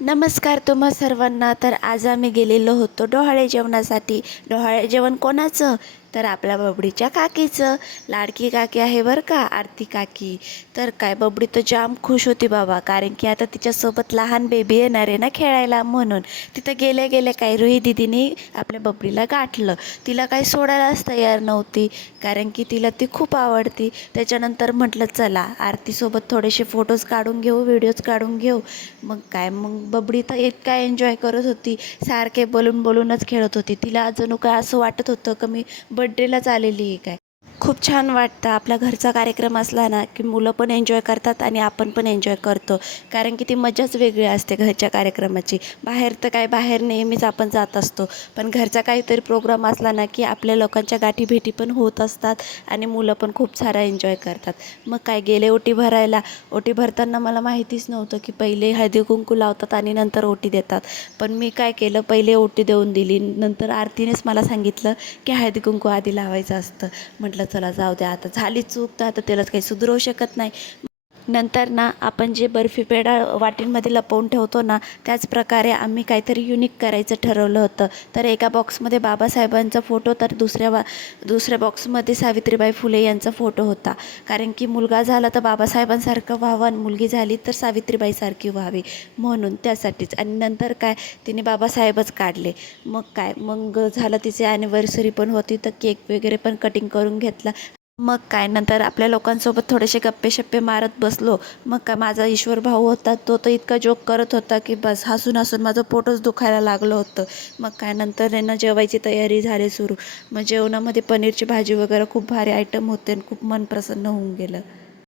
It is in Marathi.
नमस्कार तुम्हा सर्वांना. तर आज आम्ही गेलेलो होतो डोहाळे जेवणासाठी. डोहाळे जेवण कोणाचं? तर आपल्या बबडीच्या काकीचं. लाडकी काकी आहे बरं का, आरती काकी. तर काय बबडी तर जाम खुश होती बाबा, कारण की आता तिच्यासोबत लहान बेबी येणार आहे ना खेळायला, म्हणून. तिथं गेल्या गेल्या काय रोही दिदीने आपल्या बबडीला गाठलं. तिला काही सोडायलाच तयार नव्हती, कारण की तिला ती खूप आवडती. त्याच्यानंतर म्हटलं चला आरतीसोबत थोडेसे फोटोज काढून घेऊ, व्हिडिओज काढून घेऊ. मग बबडी तर इतका एन्जॉय करत होती, सारखे बोलून बोलूनच खेळत होती. तिला अजून काय असं वाटत होतं की मी बड्डेलाच आलेली आहे काय. खूप छान वाटतं आपल्या घरचा कार्यक्रम असला ना, की मुलं पण एन्जॉय करतात आणि आपण पण एन्जॉय करतो, कारण की ती मजाच वेगळी असते घरच्या कार्यक्रमाची. बाहेर तर काय, बाहेर नेहमीच आपण जात असतो, पण घरचा काहीतरी प्रोग्राम असला ना, की आपल्या लोकांच्या गाठीभेटी पण होत असतात आणि मुलं पण खूप सारा एन्जॉय करतात. मग काय, गेले ओटी भरायला. ओटी भरताना मला माहितीच नव्हतं की पहिले हळदी कुंकू लावतात आणि नंतर ओटी देतात. पण मी काय केलं, पहिले ओटी देऊन दिली. नंतर आरतीनेच मला सांगितलं की हळदी कुंकू आधी लावायचं असतं. म्हटलं चला जाऊ द्या, आता झाली चूक तर आता त्यालाच काही सुधरवू शकत नाही. नंतर ना, आपण जे बर्फी पेढा वाटींमध्ये लपवून ठेवतो ना, त्याच प्रकारे आम्ही काहीतरी युनिक करायचं ठरवलं होतं. तर एका बॉक्समध्ये बाबासाहेबांचा फोटो, तर दुसऱ्या बॉक्समध्ये सावित्रीबाई फुले यांचा फोटो होता. कारण की मुलगा झाला तर बाबासाहेबांसारखं व्हावं आणि मुलगी झाली तर सावित्रीबाईसारखी व्हावी, म्हणून त्यासाठीच. आणि नंतर काय, तिने बाबासाहेबच काढले. मग झालं, तिची ॲनिव्हर्सरी पण होती, तर केक वगैरे पण कटिंग करून घेतला. मग काय, नंतर आपल्या लोकांसोबत थोडेसे गप्पे-शप्पे मारत बसलो. मग काय, माझा ईश्वर भाऊ होता, तो तर इतका जोक करत होता की बस, हसून हसून माझं पोटच दुखायला लागलं होतं. मग काय, नंतर आहे ना जेवायची तयारी झाली सुरू. मग जेवणामध्ये पनीरची भाजी वगैरे खूप भारी आयटम होते आणि खूप मन प्रसन्न होऊन गेलं.